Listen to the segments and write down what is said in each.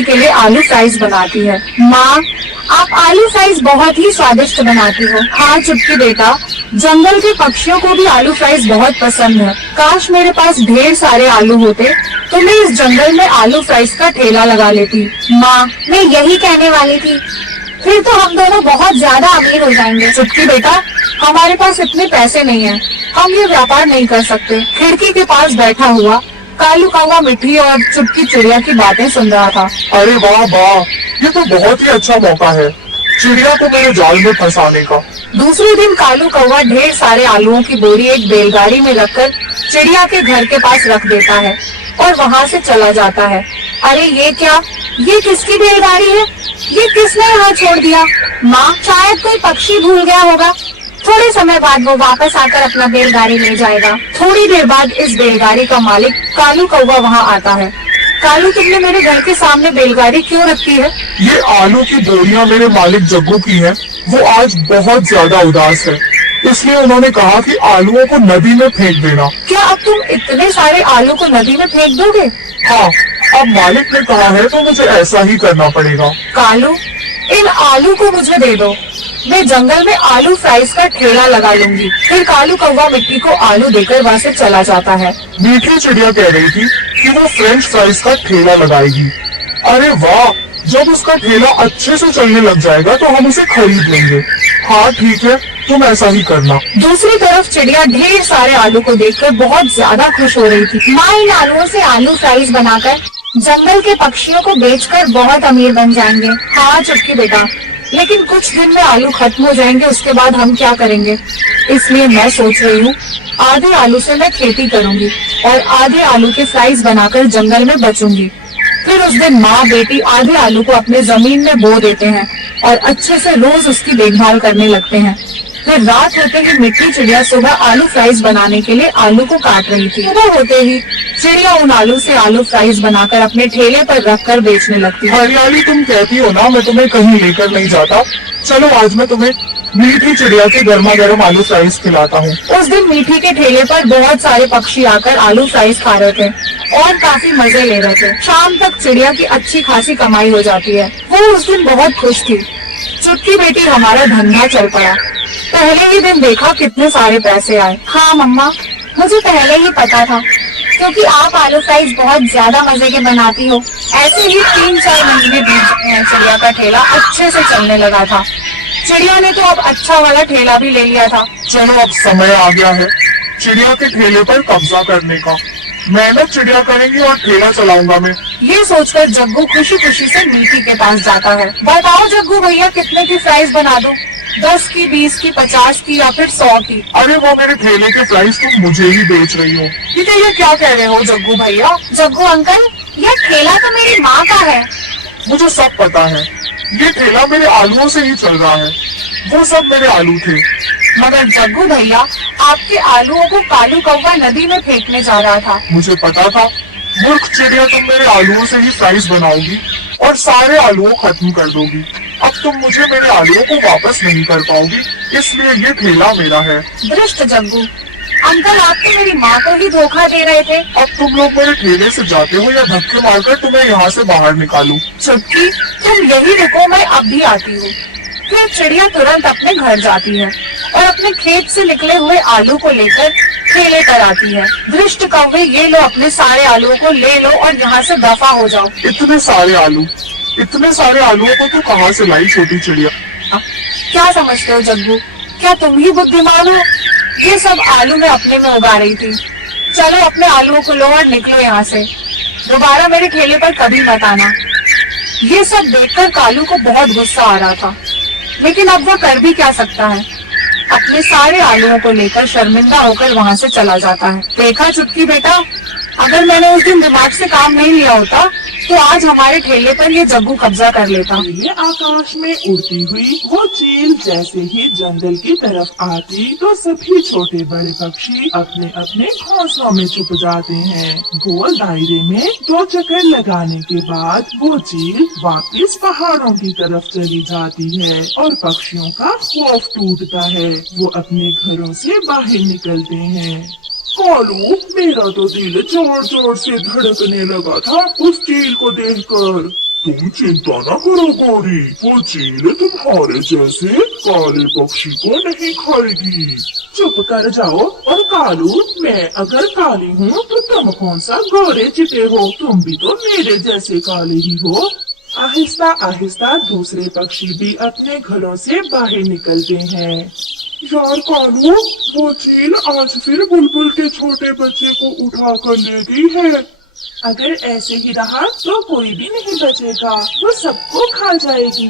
चुटकी के लिए आलू फ्राइज बनाती है। माँ, आप आलू फ्राइज बहुत ही स्वादिष्ट बनाती हो। हाँ चुटकी बेटा, जंगल के पक्षियों को भी आलू फ्राइज बहुत पसंद है। काश मेरे पास ढेर सारे आलू होते तो मैं इस जंगल में आलू फ्राइज का ठेला लगा लेती। माँ, मैं यही कहने वाली थी, फिर तो हम दोनों बहुत ज्यादा अमीर हो जाएंगे। चुटकी बेटा, हमारे पास इतने पैसे नहीं है, हम ये व्यापार नहीं कर सकते। खिड़की के पास बैठा हुआ कालू कौवा मिट्टी और चुटकी चिड़िया की बातें सुन रहा था। अरे वाह वाह, ये तो बहुत ही अच्छा मौका है चिड़िया को मेरे जाल में फंसाने का। दूसरे दिन कालू कौवा ढेर सारे आलूओं की बोरी एक बैलगाड़ी में रखकर चिड़िया के घर के पास रख देता है और वहाँ से चला जाता है। अरे ये क्या, ये किसकी बैलगाड़ी है? ये किसने यहाँ छोड़ दिया? माँ, शायद कोई पक्षी भूल गया होगा। थोड़े समय बाद वो वापस आकर अपना बैलगाड़ी ले जाएगा। थोड़ी देर बाद इस बैलगाड़ी का मालिक कालू कौवा वहाँ आता है। कालू, तुमने मेरे घर के सामने बैलगाड़ी क्यों रखी है? ये आलू की बोरियां मेरे मालिक जग्गू की हैं। वो आज बहुत ज्यादा उदास है, इसलिए उन्होंने कहा कि आलूओं को नदी में फेंक देना। क्या अब तुम इतने सारे आलू को नदी में फेंक दोगे? हाँ, अब मालिक ने कहा है तो मुझे ऐसा ही करना पड़ेगा। कालू, इन आलू को मुझे दे दो, मैं जंगल में आलू फ्राइज का ठेला लगा लूंगी। फिर कालू कौवा मिट्टी को आलू देकर वहाँ से चला जाता है। मीठी चिड़िया कह रही थी कि वो फ्रेंच फ्राइज का ठेला लगाएगी। अरे वाह, जब उसका ठेला अच्छे से चलने लग जाएगा तो हम उसे खरीद लेंगे। हाँ ठीक है, तुम ऐसा ही करना। दूसरी तरफ चिड़िया ढेर सारे आलू को देखकर बहुत ज्यादा खुश हो रही थी। माँ, इन आलूओं से आलू फ्राइज बनाकर जंगल के पक्षियों को बेचकर बहुत अमीर बन जाएंगे। हाँ चुटकी बेटा, लेकिन कुछ दिन में आलू खत्म हो जाएंगे, उसके बाद हम क्या करेंगे? इसलिए मैं सोच रही हूँ आधे आलू से मैं खेती करूँगी और आधे आलू के फ्राइज बनाकर जंगल में बचूंगी। फिर उस दिन माँ बेटी आधे आलू को अपने जमीन में बो देते हैं और अच्छे से रोज उसकी देखभाल करने लगते हैं। फिर रात होते ही मिट्टी चिड़िया सुबह आलू फ्राइज बनाने के लिए आलू को काट रही थी। सुबह होते ही चिड़िया उन आलू से आलू फ्राइज बनाकर अपने ठेले पर रखकर बेचने लगती है। हरियाली, तुम कहती हो ना मैं तुम्हें कहीं लेकर नहीं जाता। चलो आज मैं तुम्हें मीठी चिड़िया के गर्मा गर्म आलू फ्राइज खिलाता हूँ। उस दिन मीठी के ठेले पर बहुत सारे पक्षी आकर आलू फ्राइज खा रहे थे और काफी मजे ले रहे थे। शाम तक चिड़िया की अच्छी खासी कमाई हो जाती है। वो उस दिन बहुत खुश थी। चुटकी बेटी, हमारा धंधा चल पड़ा। पहले ही दिन देखा कितने सारे पैसे आए। हाँ मम्मा, मुझे पहले ही पता था, क्योंकि आप आलू फ्राइज बहुत ज्यादा मजे के बनाती हो। ऐसे ही 3-4 महीने बीत चुके हैं। चिड़िया का ठेला अच्छे से चलने लगा था। चिड़िया ने तो अब अच्छा वाला ठेला भी ले लिया था। चलो अब समय आ गया है चिड़िया के ठेले पर कब्जा करने का। मेहनत चिड़िया करेंगी और ठेला चलाऊंगा मैं। ये सोचकर जग्गू खुशी खुशी से मीठी के पास जाता है। बताओ जग्गू भैया, कितने की फ्राइज बना दूं? 10 की, 20 की, 50 की या फिर 100 की? अरे वो मेरे ठेले के फ्राइज तुम मुझे ही बेच रही हो। ये क्या कह रहे हो जग्गू भैया? जग्गू अंकल, ये ठेला तो मेरी माँ का है। मुझे सब पता है, ये ठेला मेरे आलूओं से ही चल रहा है। वो सब मेरे आलू थे। मगर जग्गू भैया, आपके आलूओं को कालू कौवा नदी में फेंकने जा रहा था। मुझे पता था। मूर्ख चिड़िया, तुम मेरे आलूओं से ही फ्राइज बनाओगी और सारे आलूओं खत्म कर दोगी। अब तुम मुझे मेरे आलूओं को वापस नहीं कर पाओगी, इसलिए ये ठेला मेरा है। दुष्ट जग्गू अंकल, आप तो मेरी माँ को ही धोखा दे रहे थे। अब तुम लोग मेरे ठेले से जाते हो या धक्के मारकर तुम्हें यहाँ से बाहर निकालूं? चुटकी, तुम यही रुको, मैं अब भी आती हूँ। फिर चिड़िया तुरंत अपने घर जाती है और अपने खेत से निकले हुए आलू को लेकर ठेले पर आती है। दुष्ट कौवे, ये लो, अपने सारे आलूओं को ले लो और यहाँ से दफा हो जाओ। इतने सारे आलूओं को तो कहाँ से लाई छोटी चिड़िया? क्या समझते हो जग्गू, क्या तुम ही बुद्धिमान हो? ये सब आलू मैं अपने में उगा रही थी। चलो अपने आलूओं को लो और निकलो यहाँ से। दोबारा मेरे ठेले पर कभी मत आना। ये सब देखकर कालू को बहुत गुस्सा आ रहा था, लेकिन अब वो कर भी क्या सकता है। अपने सारे आलूओं को लेकर शर्मिंदा होकर वहाँ से चला जाता है। देखा चुटकी बेटा, अगर मैंने उस दिन दिमाग से काम नहीं लिया होता तो आज हमारे ठेले पर ये जग्गू कब्जा कर लेता। ये आकाश में उड़ती हुई वो चील जैसे ही जंगल की तरफ आती तो सभी छोटे बड़े पक्षी अपने अपने घोंसलों में छुप जाते हैं। गोल दायरे में 2 चक्कर लगाने के बाद वो चील वापस पहाड़ों की तरफ चली जाती है और पक्षियों का खौफ टूटता है। वो अपने घरों से बाहर निकलते हैं। कालू, मेरा तो दिल जोर जोर से धड़कने लगा था उस चील को देखकर। तुम चिंता न करो गौरी, वो चील तुम्हारे जैसे काले पक्षी को नहीं खाएगी। चुप कर जाओ। और कालू, मैं अगर काली हूँ तो तुम कौन सा गोरे चिटे हो, तुम भी तो मेरे जैसे काले ही हो। आहिस्ता आहिस्ता दूसरे पक्षी भी अपने घरों से बाहर निकलते हैं। यार कालू, वो चील आज फिर बुलबुल के छोटे बच्चे को उठा कर ले गई है। अगर ऐसे ही रहा तो कोई भी नहीं बचेगा, वो सबको खा जाएगी।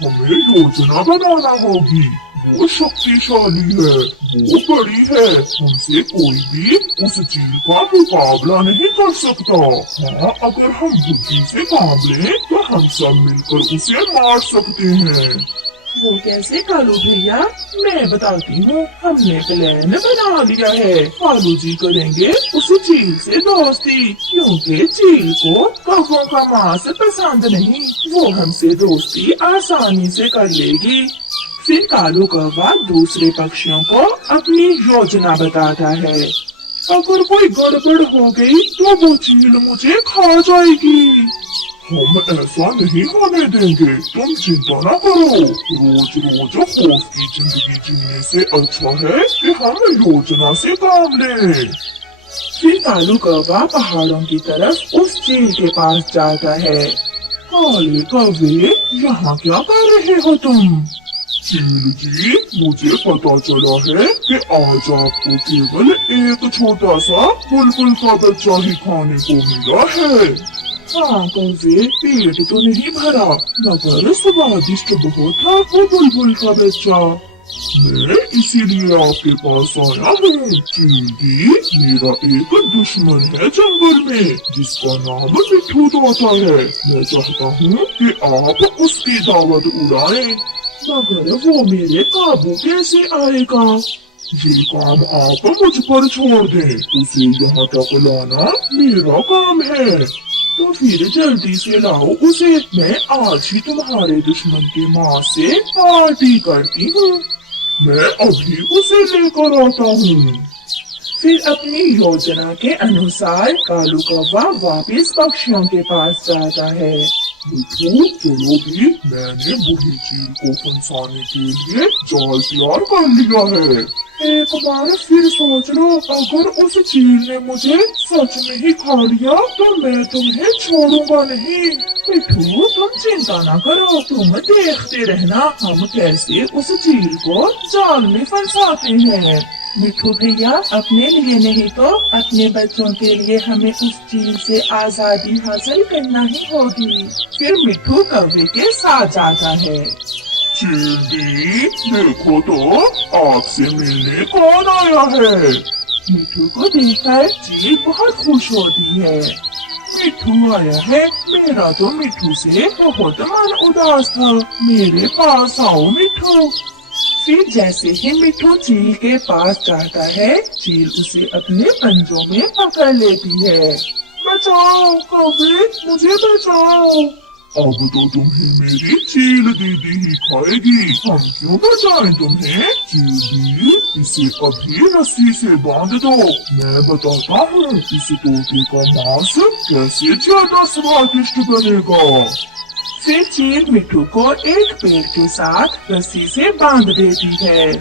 हमें योजना बनाना होगी, वो शक्तिशाली है, वो बड़ी है, हमसे कोई भी उस चील का मुकाबला नहीं कर सकता। हाँ, अगर हम बुद्धि से काम लें तो हम सब मिलकर उसे मार सकते हैं। वो कैसे कालू भैया? मैं बताती हूँ, हमने प्लान बना लिया है। कालू जी करेंगे उस चील से दोस्ती, क्योंकि चील को कौवों का मांस पसंद नहीं, वो हमसे दोस्ती आसानी से कर लेगी। फिर कालू कौवा दूसरे पक्षियों को अपनी योजना बताता है। अगर कोई गड़बड़ हो गई तो वो चील मुझे खा जाएगी। हम ऐसा नहीं होने देंगे, तुम चिंता न करो। रोज रोज खौफ की जिंदगी जीने से अच्छा है कि हम योजना से काम लें। फिर कालू कौवा पहाड़ों की तरफ उस चील के पास जाता है। काले कौवे, यहाँ क्या कर रहे हो तुम? चील जी, मुझे पता चला है कि आज आपको केवल एक छोटा सा बुलबुल का बच्चा ही खाने को मिला है। हाँ कौवे, पेट तो नहीं भरा, मगर स्वादिष्ट बहुत था वो बुलबुल का बच्चा। मैं इसीलिए आपके पास आया हूँ। चील जी, मेरा एक दुश्मन है जंगल में, जिसका नाम मिट्ठू तोता है। मैं चाहता हूँ कि आप उसकी दावत उड़ाएं, मगर वो मेरे काबू कैसे आएगा? ये काम आप मुझ पर छोड़ दें, उसे यहाँ तक लाना मेरा काम है। तो फिर जल्दी से लाओ उसे, मैं आज ही तुम्हारे दुश्मन के मांस से पार्टी करती हूँ। मैं अभी उसे लेकर आता हूँ। फिर अपनी योजना के अनुसार कालू कौवा वापिस पक्षियों के पास जाता है। मिट्ठू, चलो भी, मैंने बूढ़ी चील को फंसाने के लिए जाल तैयार कर लिया है। एक बार फिर सोच लो, अगर उस चील ने मुझे सच में ही खा लिया तो मैं तुम्हें छोड़ूंगा नहीं। मिट्ठू, तुम चिंता न करो, तुम देखते रहना हम कैसे उस चील को जाल में फंसाते हैं। मिट्ठू भैया, अपने लिए नहीं तो अपने बच्चों के लिए हमें उस चील से आजादी हासिल करना ही होगी। फिर मिट्ठू कौवे के साथ जाता है। चील दी, देखो तो आपसे मिलने कौन आया है। मिट्ठू को देखकर चील बहुत खुश होती है। मिट्ठू आया है, मेरा तो मिट्ठू से बहुत मन उदास था, मेरे पास आओ मिट्ठू। फिर जैसे ही मिट्ठू चील के पास जाता है, चील उसे अपने पंजों में पकड़ लेती है। बचाओ कौवे, मुझे बचाओ। अब तो तुम्हें मेरी चील दीदी ही खाएगी, हम क्यों बचाएं तुम्हें? चील दी, इसे अभी रस्सी से बांध दो, मैं बताता हूँ इस तोते का मांस कैसे ज्यादा स्वादिष्ट बनेगा। फिर चील मिट्ठू को एक पेड़ के साथ रस्सी से बांध देती है।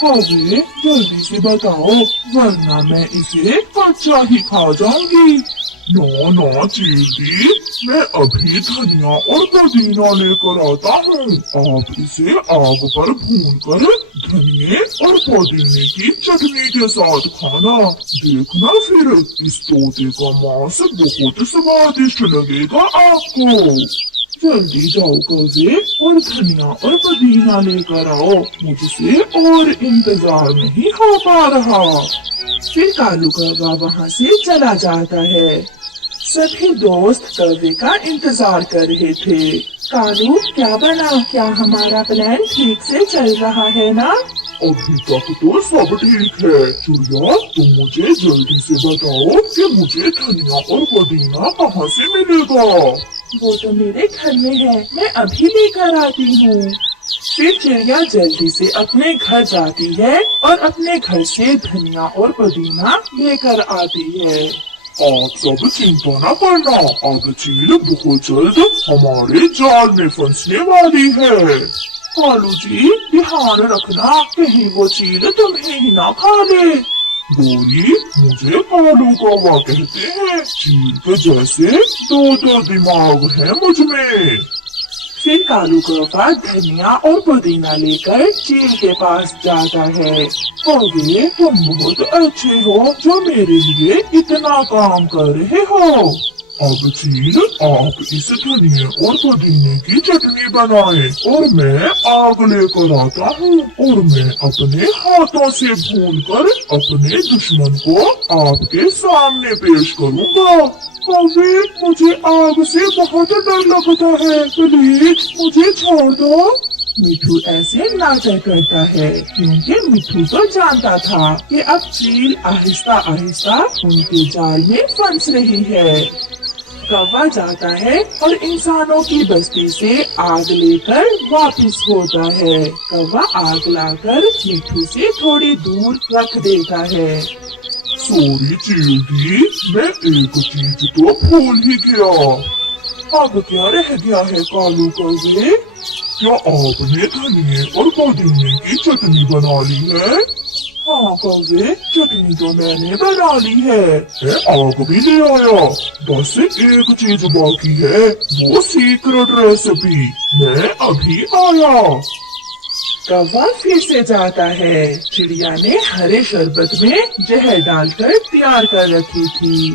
कौवे, जल्दी से बताओ, वरना मैं इसे कच्चा ही खा जाऊंगी। ना ना चील दी, मैं अभी धनिया और पुदीना लेकर आता हूँ, आप इसे आग पर भूनकर धनिये और पुदीने की चटनी के साथ खाना, देखना फिर इस तोते का मांस बहुत स्वादिष्ट लगेगा आपको। जल्दी जाओ कौवे और धनिया और पुदीना लेकर आओ, मुझसे और इंतजार नहीं हो पा रहा। फिर कालू कौवा वहाँ से चला जाता है। सभी दोस्त कौवे का इंतजार कर रहे थे। कालू, क्या बना? क्या हमारा प्लान ठीक से चल रहा है ना? अभी तक तो सब ठीक है। चिड़िया, तुम मुझे जल्दी से बताओ कि मुझे धनिया और पुदीना कहाँ से मिलेगा? वो तो मेरे घर में है, मैं अभी लेकर आती हूँ। फिर चिड़िया जल्दी से अपने घर जाती है और अपने घर से धनिया और पुदीना लेकर आती है। आप सब चिंता न करना, अब चील बहुत जल्द हमारे जाल में फंसने वाली है। कालू जी ध्यान रखना, कहीं वो चील तुम्हें ही ना खा ले। गोरी, मुझे कालू कौवा कहते हैं। चील के जैसे दो दिमाग है मुझ में। फिर कालू कौवा धनिया और पुदीना लेकर चील के पास जाता है। कौवे, तुम बहुत अच्छे हो जो मेरे लिए इतना काम कर रहे हो। अब चील, आप इस धनिया और पुदीने की चटनी बनाएं और मैं आग लेकर आता हूँ और मैं अपने हाथों से भूनकर अपने दुश्मन को आपके सामने पेश करूँगा। कौवे, मुझे आग से बहुत डर लगता है, प्लीज मुझे छोड़ दो। मिठू ऐसे नाटक करता है क्योंकि मिठू तो जानता था कि अब चील आहिस्ता आहिस्ता उनके जाल में फंस रही है। कौवा जाता है और इंसानों की बस्ती से आग लेकर वापस होता है। कौवा आग लाकर मिठू से थोड़ी दूर रख देता है। सॉरी चील दी, मैं एक चीज तो भूल ही गया। अब क्या रह गया है कालू कौवे? क्या आपने धनिए और पुदीने की चटनी बना ली है? हाँ कौवे, चटनी तो मैंने बना ली है। मैं आग भी ले आया, बस एक चीज बाकी है, वो सीक्रेट रेसिपी। मैं अभी आया। कौवा फिर से जाता है। चिड़िया ने हरे शरबत में जहर डालकर तैयार कर रखी थी।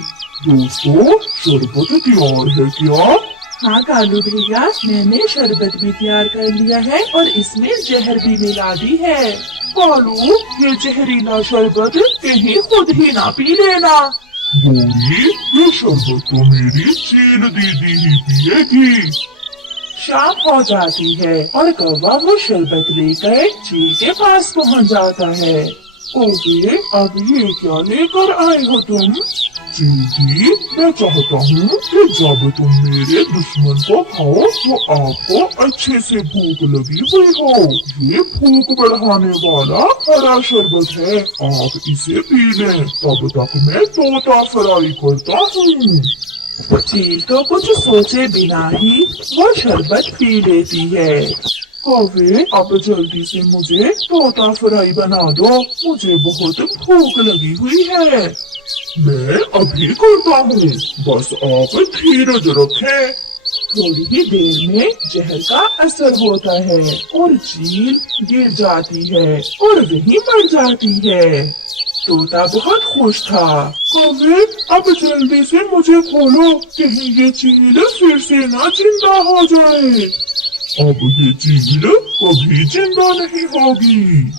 दोस्तों, शरबत तैयार है क्या? हाँ कालू भैया, मैंने शरबत भी तैयार कर लिया है और इसमें जहर भी मिला दी है। कालू, ये जहरीला शरबत कहीं खुद ही ना पी लेना। गोरी, ये शरबत तो मेरी चील दीदी ही पिएगी। शाम हो जाती है और कौवा वो शरबत लेकर चील के पास पहुंच जाता है। कौवे, अब ये क्या लेकर आए हो तुम? चील, मैं चाहता हूँ कि जब तुम मेरे दुश्मन को खाओ तो आपको अच्छे से भूख लगी हुई हो। ये भूख बढ़ाने वाला हरा शरबत है, आप इसे पी लें, तब तक मैं तोता फ्राई करता हूँ। चील तो कुछ सोचे बिना ही वो शरबत पी लेती है। कौवे, अब जल्दी से मुझे तोता फ्राई बना दो, मुझे बहुत भूख लगी हुई है। मैं अभी करता हूँ, बस आप धीरज रखें। थोड़ी ही देर में जहर का असर होता है और चील गिर जाती है और वहीं मर जाती है। तोता बहुत खुश था। कौवे, अब जल्दी से मुझे खोलो, कहीं ये चील फिर से ना जिंदा हो जाए। अब ये चील कभी जिंदा नहीं होगी।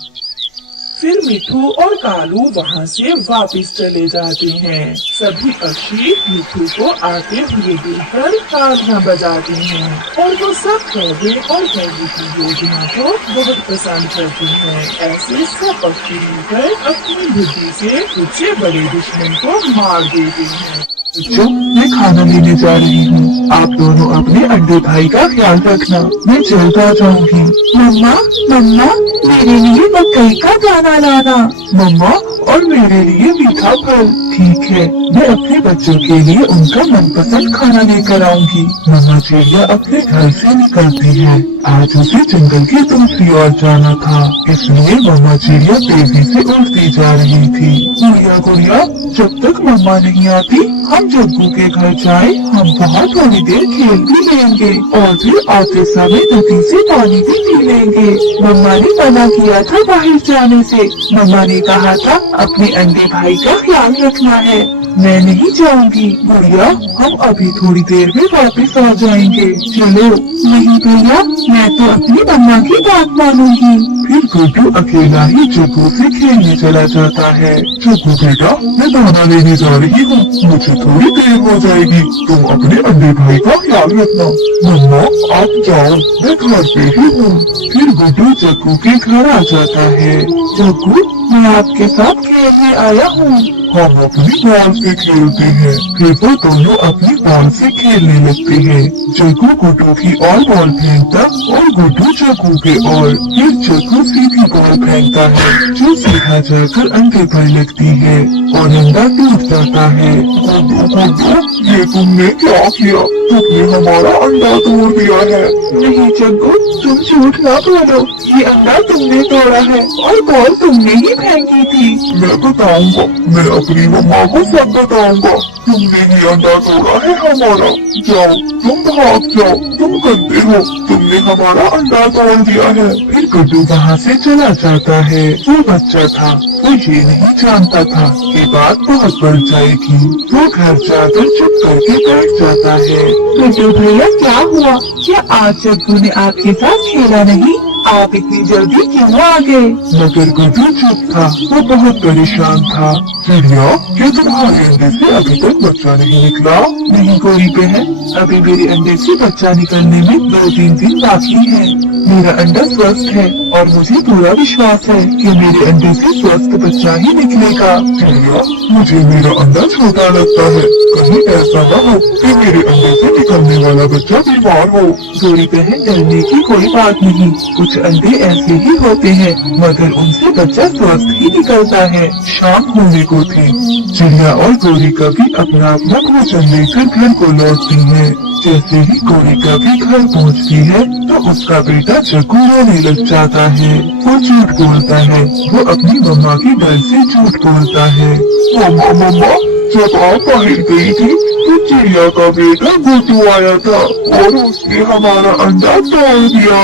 फिर मिठू और कालू वहाँ से वापस चले जाते हैं। सभी पक्षी मिठू को आते हुए देखकर तालियां बजाते हैं और वो सब कौवे और कौवे की योजना को बहुत पसंद करते हैं। ऐसे सब पक्षी मिलकर अपनी बुद्धि से सबसे बड़े दुश्मन को मार देते हैं। बच्चों, मैं खाना लेने जा रही हूँ। आप दोनों अपने अंडे भाई का ख्याल रखना, मैं जल्द आ जाऊंगी। मम्मा, मम्मा, मेरे लिए मकई का दाना लाना। मम्मा, और मेरे लिए मीठा फल। ठीक है, मैं अपने बच्चों के लिए उनका मनपसंद खाना लेकर आऊंगी। मम्मा चिड़िया अपने घर से निकलती है। आज उसे जंगल की दूसरी ओर जाना था, इसलिए मम्मा चिड़िया तेजी से उड़ती जा रही थी। गुड़िया गुड़िया, जब तक मम्मा नहीं आती हम जग्गू के घर जाएं, हम वहाँ थोड़ी देर खेल भी लेंगे और फिर आते समय नदी से पानी भी पी लेंगे। मम्मा ने मना किया था बाहर जाने से। मम्मा ने कहा था अपने अंडे भाई का ख्याल रखना है। मैं नहीं जाऊंगी। गुड़िया, हम अभी थोड़ी देर में वापस आ जाएंगे, चलो। नहीं भैया, मैं तो अपनी मम्मा की बात मानूंगी। फिर गुड्डू अकेला ही जग्गू से खेलने चला जाता है। जग्गू बेटा, मैं दाना लेने जा रही हूँ, मुझे थोड़ी देर हो जाएगी, तुम अपने अंडे भाई का ख्याल रखना। मम्मा, आप जाओ, मैं घर पे ही हूँ। फिर गुड्डू जग्गू के घर आ जाता है। जग्गू, मैं आपके साथ खेलने आया हूँ। हम अपनी बॉल से खेलते हैं। फिर वो दोनों अपनी बॉल से खेलने लगते हैं। जग्गू गुड्डू की और बॉल फेंकता और गुड्डू जग्गू के और। फिर जग्गू सीधी बॉल फेंकता है जो सीधा जाकर अंडे पर लगती है और अंडा टूट जाता है। गुड्डू गुड्डू, ये तुमने क्या किया? तुमने हमारा अंडा तोड़ दिया है। नहीं जग्गू, तुम झूठ ना बोलो, ये अंडा तुमने तोड़ा है और बॉल तुमने ही फेंकी थी। मैं बताऊंगा, मैं अपनी मम्मा को सब बताऊंगा। तुमने ही अंडा तोड़ा है हमारा। जाओ, तुम भाग जाओ, तुम गंदे हो, तुमने हमारा अंडा तोड़ दिया है। फिर गुड्डू वहाँ से चला जाता है। वो बच्चा था, वो ये नहीं जानता था कि बात बहुत बढ़ जाएगी। वो घर जाकर चुप करके बैठ जाता है। गुड्डू भैया, क्या हुआ? क्या आज जग्गू ने आपके साथ खेला नहीं? आप इतनी जल्दी क्यों आ गए? मगर गुड्डू चुप था, वो बहुत परेशान था। चिड़िया, क्या तुम्हारे अंडे से अभी तक बच्चा नहीं निकला? नहीं गोरी बहन, अभी मेरे अंडे से बच्चा निकलने में 2-3 दिन बाकी है। मेरा अंडा स्वस्थ है और मुझे पूरा विश्वास है कि मेरे अंडे से स्वस्थ बच्चा ही निकलेगा। चिड़िया, मुझे मेरा अंडा छोटा लगता है। कहीं ऐसा न हो कि मेरे अंडे से निकलने वाला बच्चा बीमार हो। गोरी बहन, डरने की कोई बात नहीं। कुछ अंडे ऐसे ही होते हैं, मगर उनसे बच्चा स्वस्थ ही निकलता है। शाम होने को थी। चिड़िया और गोरिका भी अपना अपना भोजन लेकर घर को लौटती है। जैसे ही गोरिका भी घर पहुंचती है तो उसका बेटा जग्गू रोने लग जाता है। वो झूठ बोलता है। वो अपनी मम्मा की डर से झूठ बोलता है। मम्मा मम्मा, जब आप बाहर गई थी तो चिड़िया का बेटा गुड्डू आया था और उसने हमारा अंडा तोड़ दिया।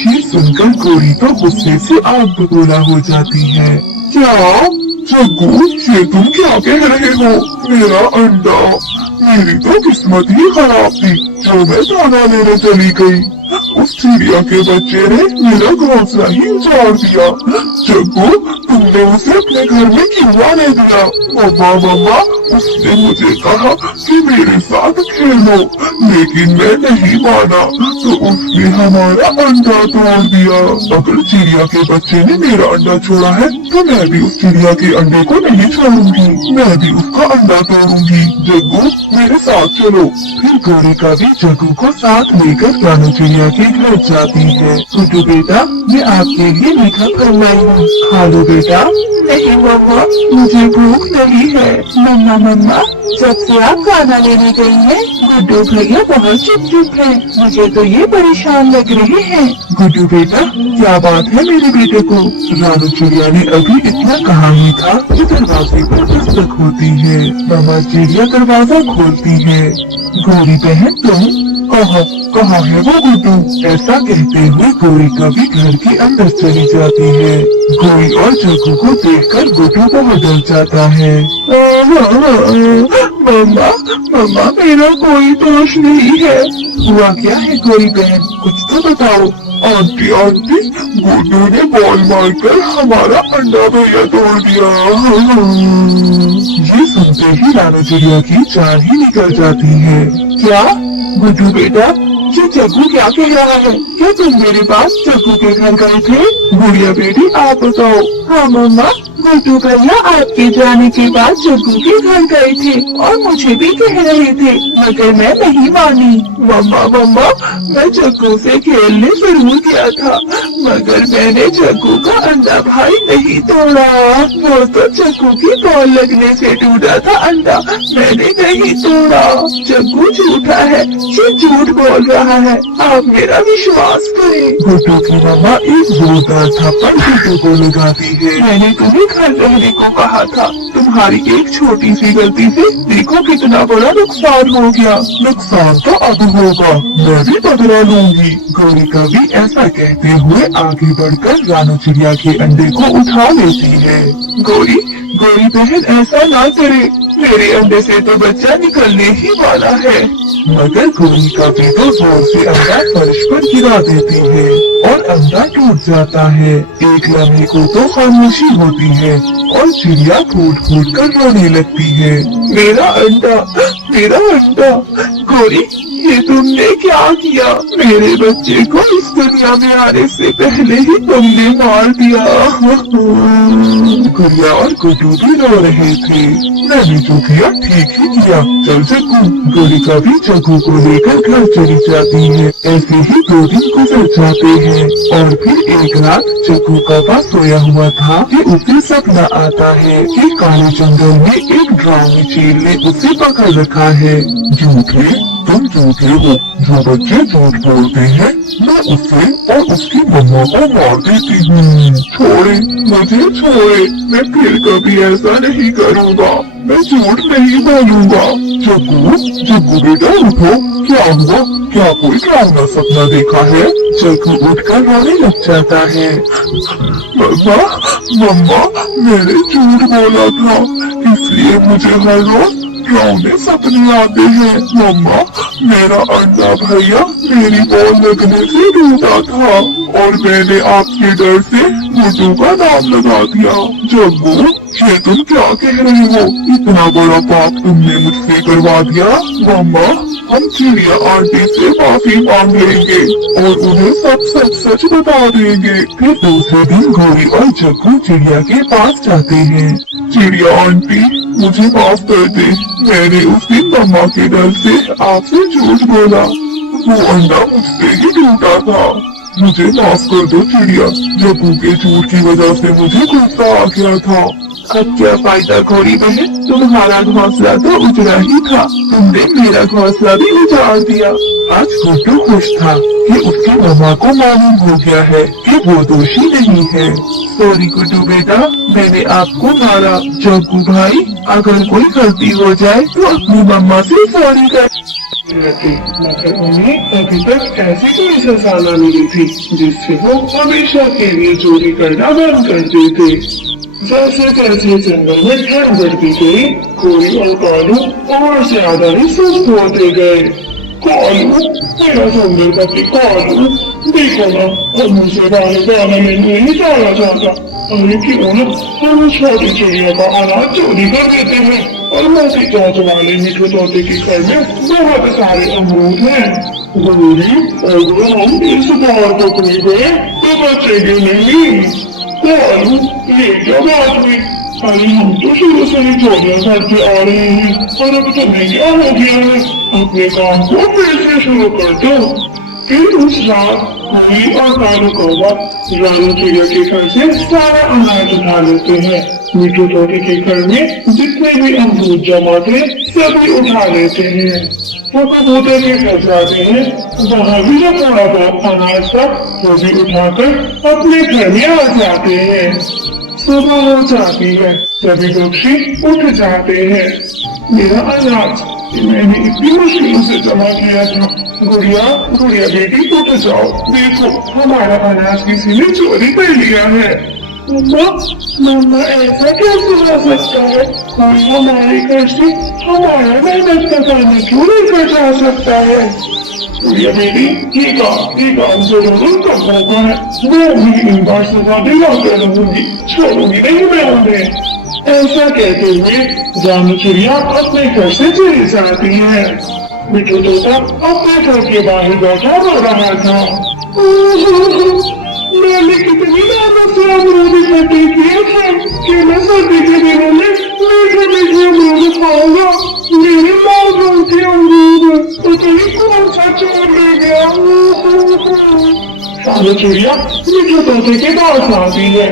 ये सुनकर गोरी तो गुस्से से आग बबूला हो जाती है। क्या जग्गू, ये तुम क्या कह रहे हो? मेरा अंडा, मेरी तो किस्मत ही खराब थी जो मैं दाना लेने चली गई। उस चिड़िया के बच्चे ने मेरा घोंसला ही उजाड़ दिया। जग्गू, तुमने उसे अपने घर में क्यों आने दिया? मम्मा मम्मा, उसने मुझे कहा कि मेरे साथ खेलो, लेकिन मैं नहीं माना तो उसने हमारा अंडा तोड़ दिया। अगर चिड़िया के बच्चे ने मेरा अंडा छोड़ा है तो मैं भी उस चिड़िया के अंडे को नहीं छोड़ूंगी। मैं भी उसका अंडा तोड़ूंगी। जग्गू, मेरे साथ चलो। फिर गोरिका भी जग्गू को साथ लेकर रानू चिड़िया के घर जाती है। गुड्डू बेटा, मैं आपके लिए मीठा फल लाई हूँ, खा लो बेटा। नहीं मम्मा, मुझे भूख नहीं है। मम्मा मम्मा, जब से आप खाना लेने गई हैं, गुड्डू भैया बहुत चुप है। मुझे तो ये परेशान लग रहे हैं। गुड्डू बेटा, क्या बात है मेरे बेटे को? रानू चिड़िया ने अभी इतना कहा ही था कि दरवाजे पर दस्तक होती है। मामा चिड़िया दरवाजा खोलती है। गोरी बहन, तुम कहाँ है वो गुड्डू? ऐसा कहते हुए गोरिका भी घर के अंदर चली जाती है। गोरी और जग्गू को देखकर गुड्डू बहुत डर जाता है। मम्मा मम्मा, मेरा कोई दोष नहीं है। हुआ क्या है गोरी बहन, कुछ तो बताओ। आंटी आंटी, गुड्डू ने बॉल मारकर हमारा अंडा भैया तोड़ दिया। ये सुनते ही रानू चिड़िया की जान ही निकल जाती है। क्या गुड्डू बेटा, ये जग्गू क्या कह रहा है? क्या तुम मेरे पास जग्गू के घर गए थे? गुड़िया बेटी, आप बताओ। हाँ मम्मा, गुड्डू भैया आपके जाने के बाद जग्गू के घर गए थे और मुझे भी कह रहे थे, मगर मैं नहीं मानी। मम्मा मम्मा, मैं जग्गू से खेलने जरूर गया था, मगर मैंने जग्गू का अंडा भाई नहीं तोड़ा। वो तो जग्गू की बॉल लगने से टूटा था अंडा, मैंने नहीं तोड़ा। जग्गू झूठा है, ये झूठ बोल रहा है, आप मेरा विश्वास करें। गुड्डू की मामा एक जोरदार थप्पड़ गुड्डू को लगाती है। मैंने तुम्हें घर रहने को कहा था, तुम्हारी एक छोटी सी गलती से देखो कितना बड़ा नुकसान हो गया। नुकसान तो अब होगा, मैं भी बदला लूंगी। गोरिका भी ऐसा कहते हुए आगे बढ़कर रानू चिड़िया के अंडे को उठा लेती है। गोरी बहन, ऐसा ना करे, मेरे अंडे से तो बच्चा निकलने ही वाला है। मगर गोरिका भी तो जोर से अंडा फर्श पर गिरा देती है और अंडा टूट जाता है। एक लम्हे को तो खामोशी होती है और चिड़िया फूट फूट कर रोने लगती है। मेरा अंडा, मेरा अंडा। गोरी, ये तुमने क्या किया? मेरे बच्चे को इस दुनिया में आने से पहले ही तुमने मार दिया। गुड़िया और गुड्डू भी रो रहे थे। मैंने जो किया ठीक ही किया। चल जग्गू, गोलिका भी जग्गू को लेकर घर चली जाती है। ऐसे ही 2 दिन गुजर जाते हैं और फिर एक रात जग्गू का बाप सोया हुआ था कि उसे सपना आता है कि काले जंगल में एक ड्रामी चील ने उसे पकड़ रखा है। झूठे, तुम झूठे हो। जो बच्चे झूठ बोलते हैं मैं उसे और उसकी मम्मा को मार देती हूँ। छोड़े, मुझे छोड़े, मैं फिर कभी ऐसा नहीं करूँगा। मैं झूठ नहीं बोलूँगा। जग्गू, जग्गू बेटा उठो, क्या हुआ? क्या कोई डरावना सपना देखा है? जग्गू उठकर रोने लग जाता है। मम्मा, मम्मा, मैंने झूठ बोला था, इसलिए मुझे हर रोज डरावने सपने आते हैं। मम्मा, मेरा अंडा भैया मेरी बॉल लगने से टूटा था और मैंने आपके डर से गुड्डू का नाम लगा दिया। जग्गू, ये तुम क्या कह रही हो? इतना बड़ा पाप तुमने मुझसे करवा दिया। मम्मा, हम चिड़िया आंटी से माफी मांग लेंगे और उन्हें सब सच सच बता देंगे। फिर दूसरे दिन गोरी और जग्गू चिड़िया के पास जाते हैं। चिड़िया आंटी, मुझे माफ कर दे, मैंने उस दिन मम्मा के डर से आपसे झूठ बोला। वो अंडा मुझसे ही टूटा था। मुझे माफ कर दो चिड़िया, जग्गू के झूठ की वजह से मुझे गुस्सा आ गया था। अब क्या फायदा घोड़ी बहन, तुम्हारा घोंसला तो उजड़ा ही था, तुमने मेरा घोंसला भी उजाड़ दिया। आज गुड्डू खुश था कि उसकी मम्मा को मालूम हो गया है कि वो दोषी नहीं है। सॉरी गुड्डू बेटा, मैंने आपको मारा। जग्गू भाई, अगर कोई गलती हो जाए तो अपनी मम्मा से सॉरी कर। मगर उन्हें अभी तक ऐसी कोई सजा न मिली थी जिससे वो हमेशा के लिए चोरी करना बंद कर देते। जैसे जैसे जंगल में ठंड बढ़ती गई, कोरी और कालू और ज्यादा ही सुस्त होते गए। कालू, मेरा सुंदर पति कालू, देखो ना, अब मुझे गाना में नहीं जाना चाहता। अरे क्यों न हम छोटी चिड़िया का अनाज चोरी कर देते हैं और मोटी चोंच वाले मिठू तोते के घर में बहुत सारे अमरूद हैं। गोरी, अगर हम इस बार पकड़े गए तो बचेंगे नहीं। कालू, ये क्या बात हुई? अरे हम तो शुरू से ही चोरियां करते आ रहे हैं और अब तुम्हें क्या हो गया है? अपने काम को फिर से शुरू कर दो। फिर उस रात कोई और कालू कौवा रानी चिड़िया के घर से सारा अनाज उठा लेते हैं। मिठू तोते के घर में जितने भी अमरूद जमा थे सभी उठा लेते हैं। वो कबूतर के घर जाते हैं, वहाँ भी जो थोड़ा बहुत अनाज था वो भी उठाकर अपने घर में आ जाते हैं। सुबह हो जाती है, सभी पक्षी उठ जाते हैं। मेरा अनाज मैंने इतनी मुश्किलों से जमा किया था। गुड़िया, गुड़िया बेटी उठ जाओ, देखो हमारा अनाज किसी ने चोरी कर लिया है। मम्मा, मम्मा ऐसा कैसे हो सकता है? कोई हमारे घर से हमारा मेहनत का खाना क्यों लेकर जा सकता है? गुड़िया बेटी, ये काम जरूर कब होगा है। मैं भी इन बार सजा दिलाकर रहूंगी, छोड़ूंगी नहीं मैं उन्हें। ऐसा कहते हुए रानी चिड़िया अपने घर से चली जाती है। मिठू तोता अपने घर के बाहर बैठा रो रहा था। मैंने कितनी मेहनत से अमरूद इकट्ठे किए थे कि मैं सर्दी के दिनों में मीठे मीठे अमरूद खाऊंगा। मेरी माँ के अमरूद तो कहीं कौन सा चोर ले गया। रानी चिड़िया मिठू तोते के पास आती है।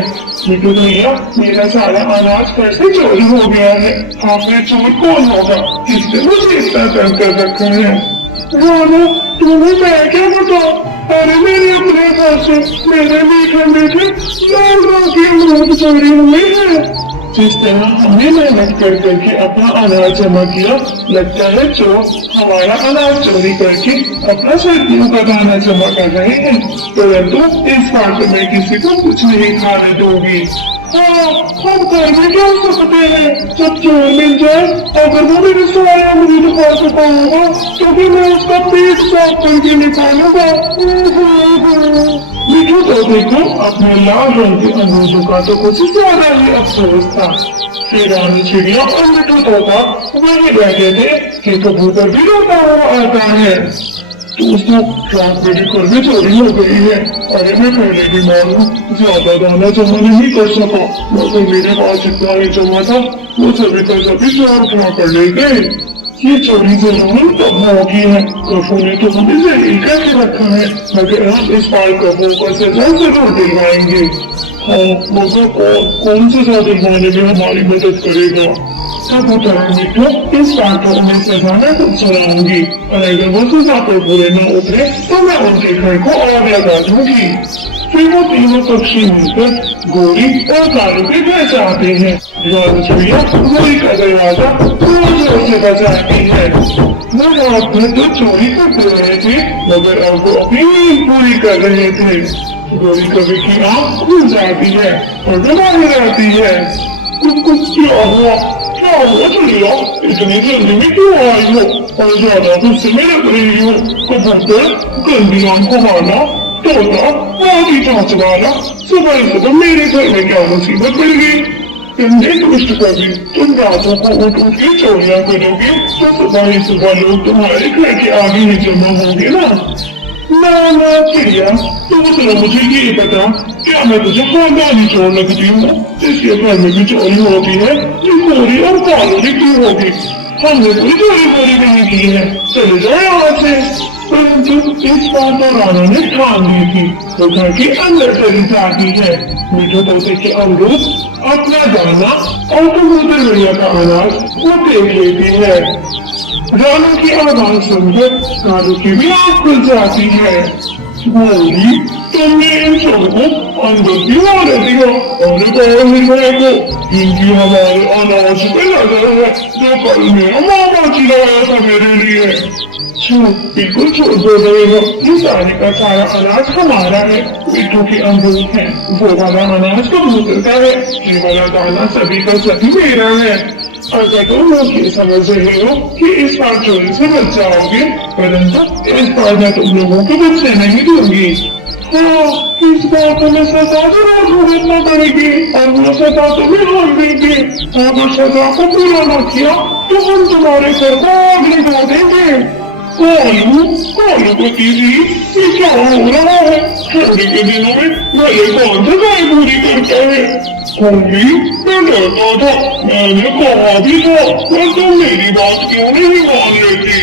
मिठू भैया, मेरा सारा अनाज घर से चोरी हो गया है। आखिर चोर कौन होगा जिसने मुझे इतना तंग कर रखा है? रानू, तुम्हें मैं क्या बताऊं? अरे मेरे अपने घर से मेरे मीठे मीठे लाल रंग के अमरूद चोरी हुए हैं। जिस तरह हमने मेहनत कर करके अपना अनाज जमा किया, लगता है चोर हमारा अनाज चोरी करके अपना सर्दियों का दाना जमा कर रहे हैं। परंतु इस बार तो मैं किसी को कुछ नहीं खाने दूंगी। हाँ, हम घर में क्या सकते हैं? जब चोर मिल जाए, अगर वो मेरे सारे अमरूद खा चुका होगा तो फिर मैं उसका पेट साफ करके निकालूंगा। मीठू तो देखो अपने लाल रंग के अंग्रेजों का तो कुछ ज्यादा ही अफसोस था। फिर रानी चिड़िया और मिठू तोता वही बैठे थे कि कबूतर भी रोता हुआ आता है। दोस्तों रात मेरी घर में चोरी हो गई है। अरे मैं पहले बीमार हूँ, ज्यादा दाना जमा नहीं कर सका, मगर मेरे पास जितना ही जमा था वो सभी का सभी चोर उठा कर ले गए। ये चोरी जरूर तब होगी है, कफू ने तो हमें जलील करके रखा है, मगर हम इस बार कफू का सजा जरूर दिलवाएंगे। हाँ मगर कौन सजा दिलवाने में हमारी मदद करेगा? कबूतर और मिठू इस बार तो उन्हें सजा में कुछ सुनाऊंगी, और अगर वो सजा पर बुरे न उतरे तो मैं उनके घर को आग लगा दूंगी। फिर वो तीनों पक्षी मिलकर गोरी और कालू के घर जाते हैं। रानी चिड़िया गोरी का दरवाजा जोर जोर से बजाती है। वो रात में तो चोरी करते रहे थे, मगर अब वो अपनी नींद पूरी कर रहे थे। गोरी कभी की आँख खुल जाती है और वो बाहर आती है। कुछ क्या हुआ चिड़िया, इतनी जल्दी में क्यों आई हो और ज्यादा गुस्से में लग रही हो? कबूतर, गंदी आंखों वाला, तोता, आधी चाँच वाला, सुबह मेरे घर में क्या मुसीबत पड़ गई? तुमने दुष्ट कभी, तुम रातों को उठ उठ के चोरियां करोगे तो सुबह ही सुबह लोग तुम्हारे घर के आगे ही जमा होंगे ना चिड़िया, तुम तो मुझे ये बता, क्या मैं तुझे खानदानी चोर लगती हूँ जिसके घर में भी चोरी होती है? ये गोरी और कालू ने की होगी, हमने कोई चोरी वोरी नहीं की है, चले जाओ यहाँ से। परंतु इस बार तो रानी ने ठान ली थी, वो घर के अंदर चली जाती है। मीठू तोते के अनुरूप अपना दाना और कबूतर भैया का अनाज वो देख लेती है। रानी की आवाज सुनकर कालू की भी आँख खुल जाती है। बोली, तुमने इन सबको अंदर क्यों आ रही हो? अरे बाहर ही को, इनकी हमारे अनाज पे नजर है जो कल मेरा मामा चिल्लाया था मेरे लिए। बिल्कुल छोड़ दो रहे हो, ये सारे का सारा अनाज हमारा है, मिठू की अमरूद है, वो वाला अनाज कबूतर का है, ये वाला दाना सभी का सभी मेरा है। अगर तुम लोग ये समझ रहे हो कि इस बार चोरी से बच जाओगे, परंतु इस बार मैं तुम लोगों को बचने नहीं दूंगी। हाँ, इस बार तुम्हें सजा जरूर भुगतना पड़ेगी और वो सजा तुम्हें हम देंगे। अगर सजा को पूरा न किया तो हम तुम्हारे घर को आग लगा देंगे। कालू को दीदी, ये क्या हो रहा है? ठंडी के दिनों में भले कौन सा गाय पूरी करता है? मम्मी, मैं डरता था, मैंने कहा भी था, पर तुम मेरी बात क्यों नहीं मान लेती?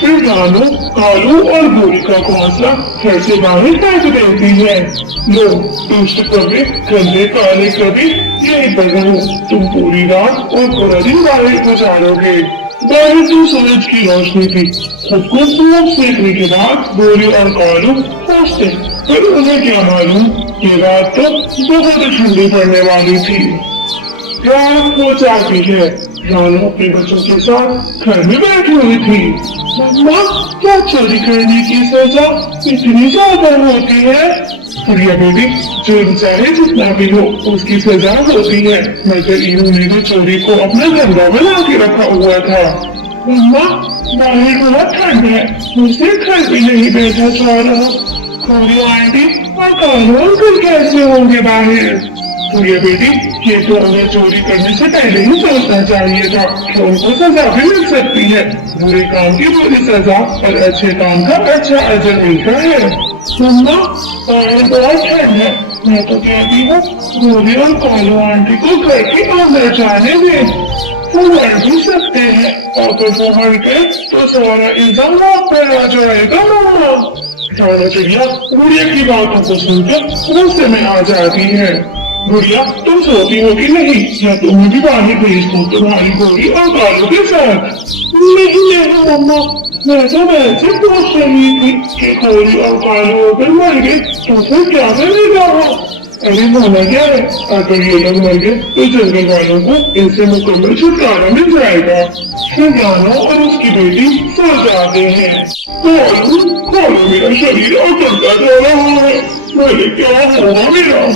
फिर रानू, कालू और गोरी का घोंसला घर से बाहर फेंक देती है। लो, दुष्ट कभी, गंदे काले कभी, यही पर रहो, तुम पूरी रात और पूरा दिन बाहर गुजारोगे। बाहर तो सूरज की रोशनी थी, खुद को खूब सेकने के बाद गोरी और कालू पहुंचते, पर उन्हें क्या मालूम कि रात तो बहुत ठंडी पड़ने वाली थी। रात हो जाती है, रानू अपने बच्चों के साथ घर में बैठी हुई थी। मम्मा, क्या चोरी करने की सजा इतनी ज्यादा होती है? प्रिया बेटी, जो चाहे जितना भी हो उसकी सजा होती है, मगर इन्होंने तो चोरी को अपना धंधा बना के रखा हुआ था। मम्मा, बाहर बहुत ठंड है, मुझसे घर भी नहीं बैठा जा रहा। गोरी आंटी और कालू अंकल कैसे होंगे बाहर? प्रिया बेटी, ये तो उन्हें चोरी करने से पहले ही सोचना चाहिए था कि उनको सजा भी मिल सकती है। बुरे काम की बुरी सजा और अच्छे काम का अच्छा अजर मिलता है। मम्मा, बाहर बहुत ठंड है, मैं तो कहती हूँ गोरी और कालू आंटी को घर के अंदर जाने दें। वो मर भी सकते हैं, अगर वो मर गए तो सारा इल्जाम आप पर आ जाएगा। मम्मा, रानी चिड़िया गुड़िया की बातों को सुनकर गुस्से में आ जाती है। गुड़िया, तुम सोती हो कि नहीं, या तुम्हें भी बाहर भेज दूं तुम्हारी गोरी और कालू के साथ? नहीं मम्मा, मैं तो वैसे पूछ रही थी कि गोरी और कालू अगर मर गए तो फिर क्या करेगा? अरे होना क्या है, अगर ये लोग मर गए तो जंगल वालों को इनसे मुकम्मल छुटकारा मिल जाएगा। फिर रानू और उसकी बेटी सो जाते हैं। कालू मेरा शरीर अकड़ता जा रहा है, भले क्या होगा मेरा?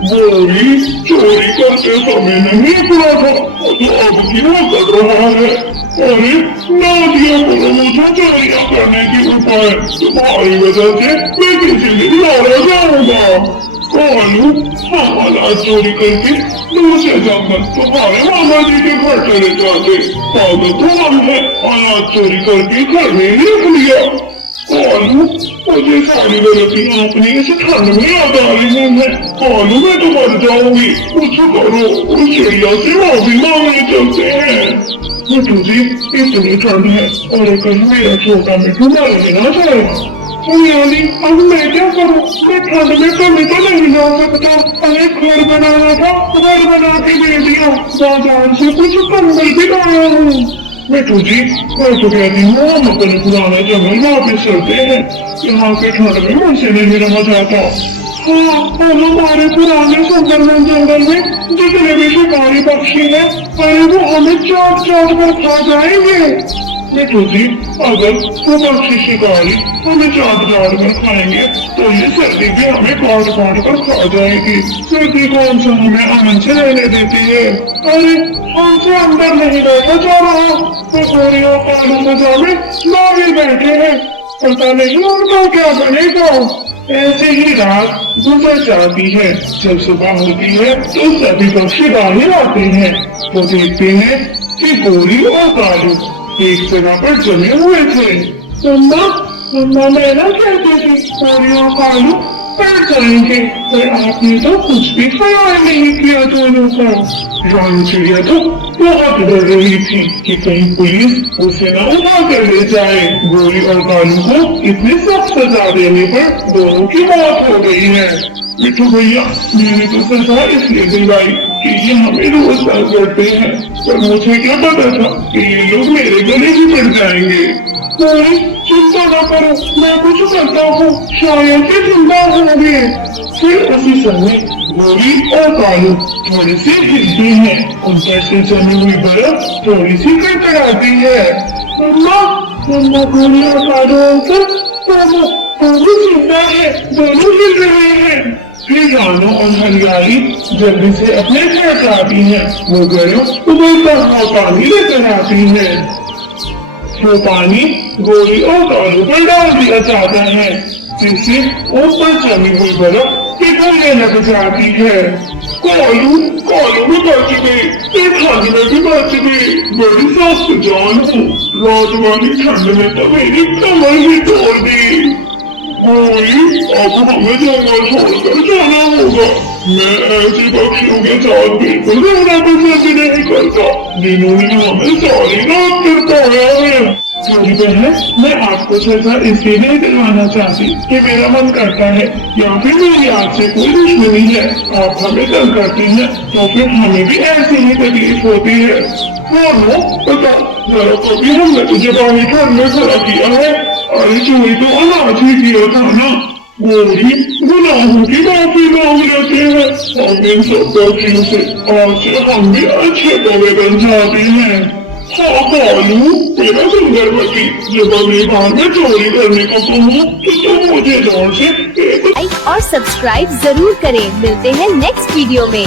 गोरी, चोरी करते समय नहीं पड़ा था, तो अब क्यों कर रहा है? अरे ना दिया करो मुझे चोरियां करने की उपाय, तुम्हारी वजह से मैं किसी दिन मारा जाऊंगा। कालू, हम अनाज चोरी करके दूसरे जंगल तुम्हारे मामा जी के घर चले जाते, पागल तो हम है, अनाज चोरी करके घर में ही रख लिया। कालू, मुझे सारी गलतियां अपनी इस ठंड में याद आ रही है। कालू, मैं तो मर जाऊंगी, कुछ करो, उस चिड़िया से माफी मांगने चलते हैं। मिठू जी, इतनी ठंड है और कहीं मेरा छोटा मिठू मर ही ना जाए। यानी अब मैं क्या करूं? मैं ठंड में कभी तो नहीं जा सकता। अरे घर बनाना था, घर बना के दे दिया, बाजार से कुछ कंबल भी लाया हूँ। मिठू जी, मैं तो कहती हूँ हम अपने पुराने जंगल वापस चलते हैं, यहाँ के ठंड में मुझसे नहीं रहा जाता। हाँ, और हमारे पुराने सुंदरवन जंगल में जितने भी शिकारी पक्षी हैं, अरे वो हमें चाट चाट कर खा जाएंगे। मिठू जी, अगर वो पक्षी शिकारी हमें चाट चाट कर खाएंगे तो ये सर्दी भी हमें काट काट कर खा जाएगी। सर्दी कौन सा हमें अमन से रहने देती है? अरे हमसे अंदर नहीं बैठा जा रहा, तो गोरियों कालू सजा में बाहर बैठे हैं, पता नहीं उनका क्या बनेगा। ऐसे ही रात गुजर जाती है। जब सुबह होती है तो सभी पक्षी बाहर आते हैं। वो देखते हैं कि गोरी और कालू एक जगह पर जमे हुए थे। मम्मा मैं ना कहती थी गोरी और कालू बैठ जाएंगे, पर आपने तो कुछ भी ख्याल नहीं किया दोनों का। रानी चिड़िया तो बहुत डर रही थी कि कहीं पुलिस उसे न उठा कर ले जाए। गोरी और कालू को इतने सख्त सजा देने पर दोनों की मौत हो गई है। मिठू भैया, मैंने तो सजा इसलिए दिलवाई कि ये हमें रोज तंग करते हैं, पर मुझे क्या पता था कि ये लोग मेरे गले ही पड़ जाएंगे। गोरी, चिंता न करो, मैं कुछ करता हूँ, शायद ये जिंदा होंगे। फिर उसी समय गोरी और कालू थोड़ी सी हिलते हैं, उन पर से जमी हुई बर्फ थोड़ी सी कड़कड़ाती है। मम्मा गोरी और कालू दोनों जिंदा है, दोनों हिल रहे हैं। फिर रानो और हरियाली जल्दी से अपने घर जाती है। वो गर्म उबलता हुआ पानी लेकर आती है। वो पानी गोरी और कालू पर डाल दिया जाता है, जिससे ऊपर जमी हुई बर्फ पिघलने लग जाती है। कालू भी बच गई, एक ठंड में भी बच गई, बड़ी सख्त जान हूँ। रात वाली ठंड में तो मेरी कमर ही तोड़ दी। गोरी, अब हमें जंगल छोड़कर जाना होगा। मैं ऐसे पक्षियों के साथ बिल्कुल रहना पसंद नहीं करता, जिन्होंने हमें सारी रात तड़पाया है। छोटी बहन, मैं आपको सजा इसलिए नहीं दिलवाना चाहती कि मेरा मन करता है या फिर मेरी आपसे कोई दुश्मनी है। आप हमें तंग करते हैं तो फिर हमें भी ऐसी ही तकलीफ होती है। बता जरा, कभी हमने तुझे बाहर ठंड में खड़ा किया है? अरे चोरी तो अनाज ही किया था ना। गोरी, गुनाहों की माफी मांग लेते हैं हम इन सब पक्षियों से। आज से हम भी अच्छे कौवे बन जाते हैं। हाँ कालू, मेरा सुंदर पति, जब अगली बार में चोरी करने को कहूँ तो तुम मुझे जोर से लाइक और सब्सक्राइब जरूर करें। मिलते हैं नेक्स्ट वीडियो में।